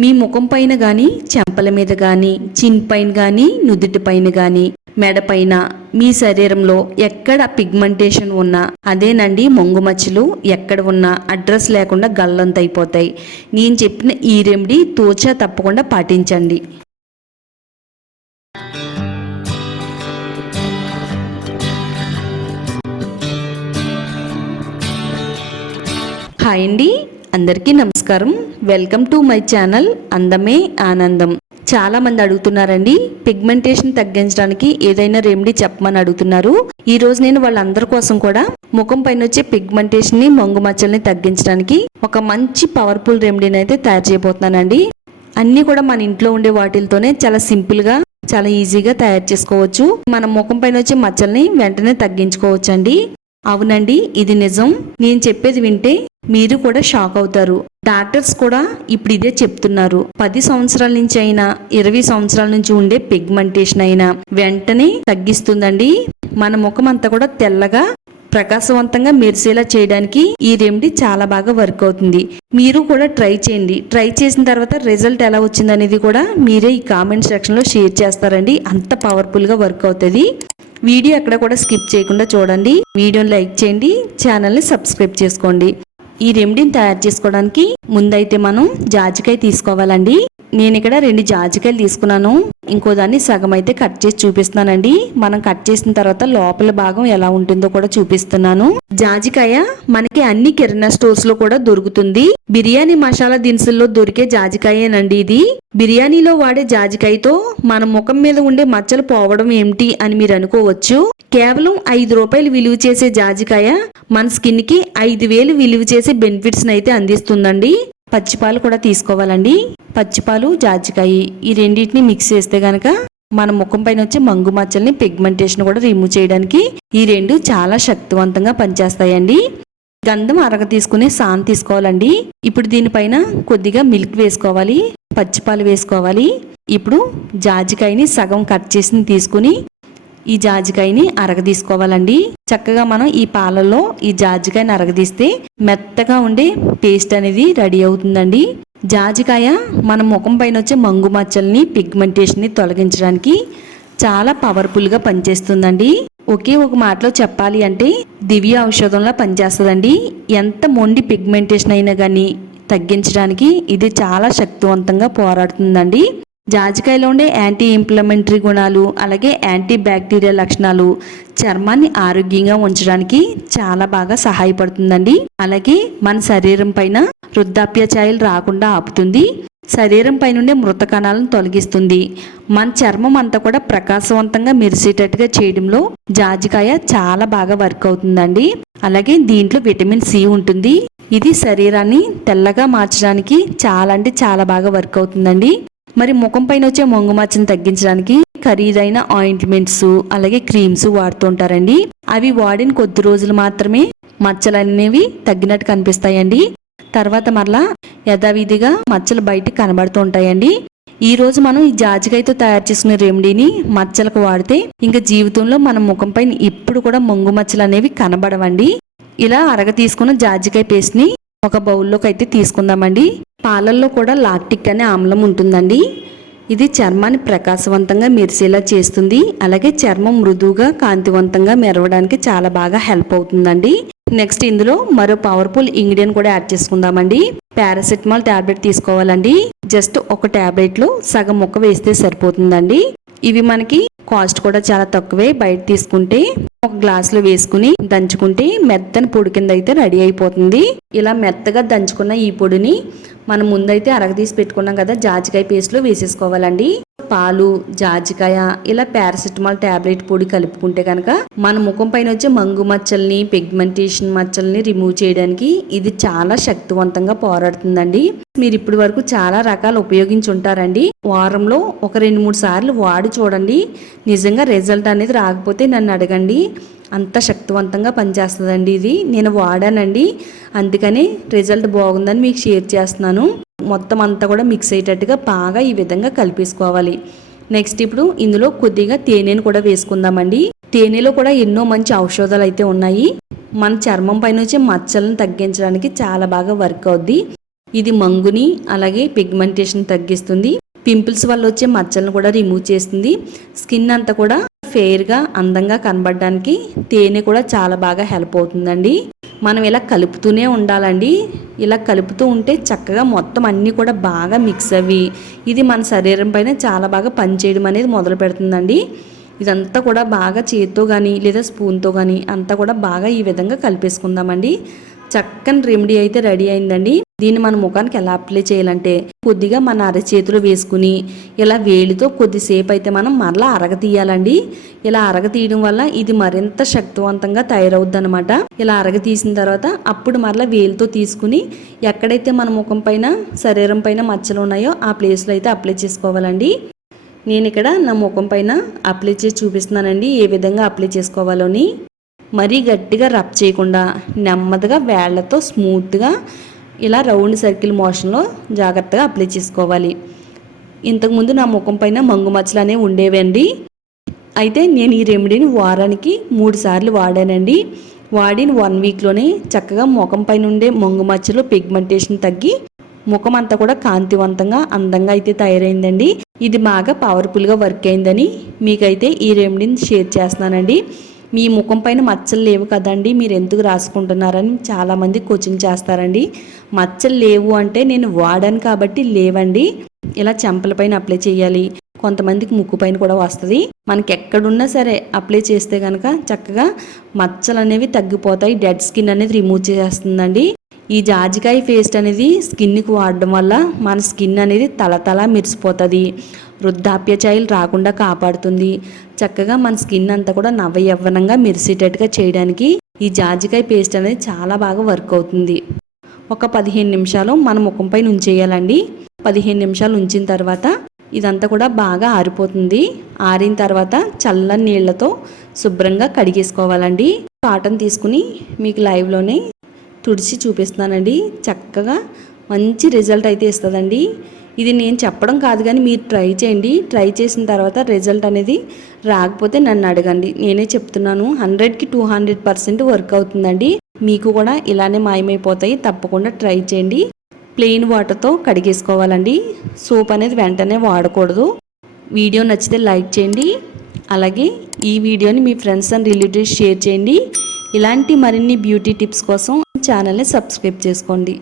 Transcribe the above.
మీ ముఖం పైన కానీ, చెంపల మీద కానీ, చిన్ పైన కానీ, నుదుటి పైన కానీ, మెడ పైన, మీ శరీరంలో ఎక్కడ పిగ్మెంటేషన్ ఉన్నా, అదేనండి మొంగు మచ్చలు ఎక్కడ ఉన్నా అడ్రస్ లేకుండా గల్లంత అయిపోతాయి. నేను చెప్పిన ఈ రెమెడీ తూచా తప్పకుండా పాటించండి. హాయ్ అండి, అందరికీ నమస్కారం. వెల్కమ్ టు మై ఛానల్ అందమే ఆనందం. చాలా మంది అడుగుతున్నారండి, పిగ్మెంటేషన్ తగ్గించడానికి ఏదైనా రెమెడీ చెప్పమని అడుగుతున్నారు. ఈ రోజు నేను వాళ్ళందరి కోసం కూడా ముఖం పైన వచ్చే పిగ్మెంటేషన్ ని, మొంగు మచ్చల్ని తగ్గించడానికి ఒక మంచి పవర్ఫుల్ రెమెడీని అయితే తయారు చేయబోతున్నానండి. అన్నీ కూడా మన ఇంట్లో ఉండే వాటితోనే చాలా సింపుల్ గా, చాలా ఈజీగా తయారు చేసుకోవచ్చు. మన ముఖం పైన వచ్చే మచ్చల్ని వెంటనే తగ్గించుకోవచ్చు అండి. అవునండి, ఇది నిజం. నేను చెప్పేది వింటే మీరు కూడా షాక్ అవుతారు. డాక్టర్స్ కూడా ఇప్పుడు ఇదే చెప్తున్నారు. 10 సంవత్సరాల నుంచి అయినా, 20 సంవత్సరాల నుంచి ఉండే పిగ్మెంటేషన్ అయినా వెంటనే తగ్గిస్తుందండి. మన ముఖం అంతా కూడా తెల్లగా, ప్రకాశవంతంగా మెరిసేలా చేయడానికి ఈ రెమెడీ చాలా బాగా వర్క్ అవుతుంది. మీరు కూడా ట్రై చేయండి. ట్రై చేసిన తర్వాత రిజల్ట్ ఎలా వచ్చింది అనేది కూడా మీరే ఈ కామెంట్ సెక్షన్ లో షేర్ చేస్తారండి. అంత పవర్ఫుల్ గా వర్క్ అవుతుంది. వీడియో ఎక్కడ కూడా స్కిప్ చేయకుండా చూడండి. వీడియోని లైక్ చేయండి, ఛానల్ని సబ్స్క్రైబ్ చేసుకోండి. ఈ రెమెడీని తయారు చేసుకోవడానికి ముందైతే మనం జాజికాయ తీసుకోవాలండి. నేను ఇక్కడ 2 జాజికాయలు తీసుకున్నాను. ఇంకో దాన్ని సగం అయితే కట్ చేసి చూపిస్తున్నానండి. మనం కట్ చేసిన తర్వాత లోపల భాగం ఎలా ఉంటుందో కూడా చూపిస్తున్నాను. జాజికాయ మనకి అన్ని కిరాణా స్టోర్స్ లో కూడా దొరుకుతుంది. బిర్యానీ మసాలా దినుసుల్లో దొరికే జాజికాయేనండి ఇది. బిర్యానీలో వాడే జాజికాయతో మన ముఖం మీద ఉండే మచ్చలు పోవడం ఏమిటి అని మీరు అనుకోవచ్చు. కేవలం 5 రూపాయలు విలువ చేసే జాజికాయ మన స్కిన్ కి 5,000 విలువ చేసే బెనిఫిట్స్ అయితే అందిస్తుందండి. పచ్చిపాలు కూడా తీసుకోవాలండి. పచ్చిపాలు, జాజికాయ ఈ రెండింటిని మిక్స్ చేస్తే గనక మన ముఖం పైన వచ్చే మంగు మచ్చల్ని, పిగ్మెంటేషన్ కూడా రిమూవ్ చేయడానికి ఈ 2 చాలా శక్తివంతంగా పనిచేస్తాయండి. గంధం అరగ తీసుకునే సాన్ తీసుకోవాలండి. ఇప్పుడు దీనిపైన కొద్దిగా మిల్క్ వేసుకోవాలి, పచ్చిపాలు వేసుకోవాలి. ఇప్పుడు జాజికాయని సగం కట్ చేసి తీసుకుని ఈ జాజికాయని అరగ తీసుకోవాలండి. చక్కగా మనం ఈ పాలల్లో ఈ జాజికాయని అరగదీస్తే మెత్తగా ఉండే పేస్ట్ అనేది రెడీ అవుతుందండి. జాజికాయ మన ముఖం పైన వచ్చే మంగు మచ్చల్ని, పిగ్మెంటేషన్ ని తొలగించడానికి చాలా పవర్ఫుల్ గా పనిచేస్తుందండి. ఒకే ఒక మాటలో చెప్పాలి అంటే దివ్య ఔషధంలా పనిచేస్తుందండి. ఎంత మొండి పిగ్మెంటేషన్ అయినా కానీ తగ్గించడానికి ఇది చాలా శక్తివంతంగా పోరాడుతుందండి. జాజికాయలో ఉండే యాంటీ ఇన్ఫ్లమేటరీ గుణాలు, అలాగే యాంటీ బ్యాక్టీరియల్ లక్షణాలు చర్మాన్ని ఆరోగ్యంగా ఉంచడానికి చాలా బాగా సహాయపడుతుందండి. అలాగే మన శరీరం పైన వృద్ధాప్య ఛాయలు రాకుండా ఆపుతుంది. శరీరం పైన ఉండే మృత కణాలను తొలగిస్తుంది. మన చర్మం అంతా కూడా ప్రకాశవంతంగా మెరిసేటట్టుగా చేయడంలో జాజికాయ చాలా బాగా వర్క్ అవుతుందండి. అలాగే దీంట్లో విటమిన్ సి ఉంటుంది. ఇది శరీరాన్ని తెల్లగా మార్చడానికి చాలా అంటే చాలా బాగా వర్క్ అవుతుందండి. మరి ముఖం పైన వచ్చే మొంగు మచ్చను తగ్గించడానికి ఖరీదైన ఆయింట్మెంట్స్, అలాగే క్రీమ్స్ వాడుతుంటారండి. అవి వాడిన కొద్ది రోజులు మాత్రమే మచ్చలు అనేవి తగ్గినట్టు కనిపిస్తాయండి. తర్వాత మరలా యథావిధిగా మచ్చలు బయటికి కనబడుతూ ఉంటాయండి. ఈ రోజు మనం ఈ జాజికాయతో తయారు చేసుకునే రెమెడీని మచ్చలకు వాడితే ఇంకా జీవితంలో మన ముఖం పైన ఇప్పుడు కూడా మొంగు మచ్చలు అనేవి కనబడవండి. ఇలా అరగ తీసుకున్న జాజికాయ పేస్ట్ ని ఒక బౌల్లోకి అయితే తీసుకుందామండి. పాలల్లో కూడా లాక్టిక్ అనే ఆమ్లం ఉంటుందండి. ఇది చర్మాన్ని ప్రకాశవంతంగా మెరిసేలా చేస్తుంది. అలాగే చర్మం మృదువుగా, కాంతివంతంగా మెరవడానికి చాలా బాగా హెల్ప్ అవుతుందండి. నెక్స్ట్ ఇందులో మరో పవర్ఫుల్ ఇంగ్రీడియంట్ కూడా యాడ్ చేసుకుందామండి. పారాసిటమాల్ టాబ్లెట్ తీసుకోవాలండి. జస్ట్ ఒక టాబ్లెట్ లో సగం ముక్క వేస్తే సరిపోతుందండి. ఇవి మనకి కాస్ట్ కూడా చాలా తక్కువే. బయట తీసుకుంటే ఒక గ్లాస్ లో వేసుకుని దంచుకుంటే మెత్తని పొడి కింద అయితే రెడీ అయిపోతుంది. ఇలా మెత్తగా దంచుకున్న ఈ పొడిని మనం ముందైతే అరగదీసి పెట్టుకున్నాం కదా జాజికాయ పేస్ట్ లో వేసేసుకోవాలండి. పాలు, జాజికాయ, ఇలా పారాసిటమాల్ టాబ్లెట్ పొడి కలుపుకుంటే కనుక మన ముఖం పైన వచ్చే మంగు మచ్చల్ని, పిగ్మెంటేషన్ మచ్చల్ని రిమూవ్ చేయడానికి ఇది చాలా శక్తివంతంగా పోరాడుతుందండి. మీరు ఇప్పటి వరకు చాలా రకాలు ఉపయోగించి ఉంటారండి. వారంలో ఒక 2-3 సార్లు వాడి చూడండి. నిజంగా రిజల్ట్ అనేది రాకపోతే నన్ను అడగండి. అంత శక్తివంతంగా పనిచేస్తుందండి. ఇది నేను వాడానండి, అందుకని రిజల్ట్ బాగుందని మీకు షేర్ చేస్తున్నాను. మొత్తం అంతా కూడా మిక్స్ అయ్యేటట్టుగా బాగా ఈ విధంగా కలిపేసుకోవాలి. నెక్స్ట్ ఇప్పుడు ఇందులో కొద్దిగా తేనెను కూడా వేసుకుందామండి. తేనెలో కూడా ఎన్నో మంచి ఔషధాలు అయితే ఉన్నాయి. మన చర్మం పైన వచ్చే మచ్చలను తగ్గించడానికి చాలా బాగా వర్క్ అవుద్ది. ఇది మంగుని అలాగే పిగ్మెంటేషన్ తగ్గిస్తుంది. పింపుల్స్ వల్ల వచ్చే మచ్చలను కూడా రిమూవ్ చేస్తుంది. స్కిన్ అంతా కూడా ఫెయిర్గా అందంగా కనబడడానికి తేనె కూడా చాలా బాగా హెల్ప్ అవుతుందండి. మనం ఇలా కలుపుతూనే ఉండాలండి. ఇలా కలుపుతూ ఉంటే చక్కగా మొత్తం అన్నీ కూడా బాగా మిక్స్ అవ్వి ఇది మన శరీరం పైన చాలా బాగా పనిచేయడం అనేది మొదలు పెడుతుందండి. ఇదంతా కూడా బాగా చేత్తో కానీ లేదా స్పూన్తో కానీ అంతా కూడా బాగా ఈ విధంగా కలిపేసుకుందామండి. చక్కని రెమెడీ అయితే రెడీ అయిందండి. దీన్ని మన ముఖానికి ఎలా అప్లై చేయాలంటే కొద్దిగా మన అరచేతిలో వేసుకుని ఇలా వేలితో కొద్దిసేపు అయితే మనం మరలా అరగతీయాలండి. ఇలా అరగతీయడం వల్ల ఇది మరింత శక్తివంతంగా తయారవుద్ది అనమాట. ఇలా అరగతీసిన తర్వాత అప్పుడు మరలా వేలితో తీసుకుని ఎక్కడైతే మన ముఖం పైన శరీరం పైన మచ్చలు ఉన్నాయో ఆ ప్లేస్లో అయితే అప్లై చేసుకోవాలండి. నేను ఇక్కడ నా ముఖం పైన అప్లై చేసి చూపిస్తున్నానండి ఏ విధంగా అప్లై చేసుకోవాలని. మరీ గట్టిగా రబ్ చేయకుండా నెమ్మదిగా వేళ్లతో స్మూత్గా ఇలా రౌండ్ సర్కిల్ మోషన్లో జాగ్రత్తగా అప్లై చేసుకోవాలి. ఇంతకుముందు నా ముఖం పైన మంగు మచ్చలు అనేవి ఉండేవండి. అయితే నేను ఈ రెమెడీని వారానికి 3 సార్లు వాడానండి. వాడిన 1 వీక్లోనే చక్కగా ముఖం పైన ఉండే మంగు మచ్చలు పిగ్మెంటేషన్ తగ్గి ముఖం అంతా కూడా కాంతివంతంగా అందంగా అయితే తయారైందండి. ఇది బాగా పవర్ఫుల్గా వర్క్ అయిందని మీకైతే ఈ రెమెడీని షేర్ చేస్తున్నానండి. మీ ముఖం పైన మచ్చలు లేవు కదండి, మీరు ఎందుకు రాసుకుంటున్నారని చాలామంది క్వశ్చన్ చేస్తారండి. మచ్చలు లేవు అంటే నేను వాడాను కాబట్టి లేవండి. ఇలా చెంపల పైన అప్లై చేయాలి. కొంతమందికి ముక్కు పైన కూడా వస్తుంది. మనకి ఎక్కడున్నా సరే అప్లై చేస్తే కనుక చక్కగా మచ్చలు అనేవి తగ్గిపోతాయి. డెడ్ స్కిన్ అనేది రిమూవ్ చేస్తుందండి. ఈ జాజికాయ పేస్ట్ అనేది స్కిన్కి వాడడం వల్ల మన స్కిన్ అనేది తలతల మెరిసిపోతుంది. వృద్ధాప్య ఛాయలు రాకుండా కాపాడుతుంది. చక్కగా మన స్కిన్ అంతా కూడా నవయవ్వనంగా మెరిసేటట్టుగా చేయడానికి ఈ జాజికాయ పేస్ట్ అనేది చాలా బాగా వర్క్ అవుతుంది. ఒక 15 నిమిషాలు మన ముఖం పైన ఉంచేయాలండి. 15 నిమిషాలు ఉంచిన తర్వాత ఇదంతా కూడా బాగా ఆరిపోతుంది. ఆరిన తర్వాత చల్లని నీళ్లతో శుభ్రంగా కడిగేసుకోవాలండి. కాటన్ తీసుకుని మీకు లైవ్లోనే తుడిచి చూపిస్తున్నానండి. చక్కగా మంచి రిజల్ట్ అయితే ఇస్తుందండి. ఇది నేను చెప్పడం కాదు కానీ మీరు ట్రై చేయండి. ట్రై చేసిన తర్వాత రిజల్ట్ అనేది రాకపోతే నన్ను అడగండి. నేనే చెప్తున్నాను 100కి 200% వర్క్ అవుతుందండి. మీకు కూడా ఇలానే మాయమైపోతాయి. తప్పకుండా ట్రై చేయండి. ప్లెయిన్ వాటర్తో కడిగేసుకోవాలండి. సోప్ అనేది వెంటనే వాడకూడదు. వీడియో నచ్చితే లైక్ చేయండి. అలాగే ఈ వీడియోని మీ ఫ్రెండ్స్ అండ్ రిలేటివ్స్ షేర్ చేయండి. ఇలాంటి మరిన్ని బ్యూటీ టిప్స్ కోసం ఛానల్ని సబ్స్క్రైబ్ చేసుకోండి.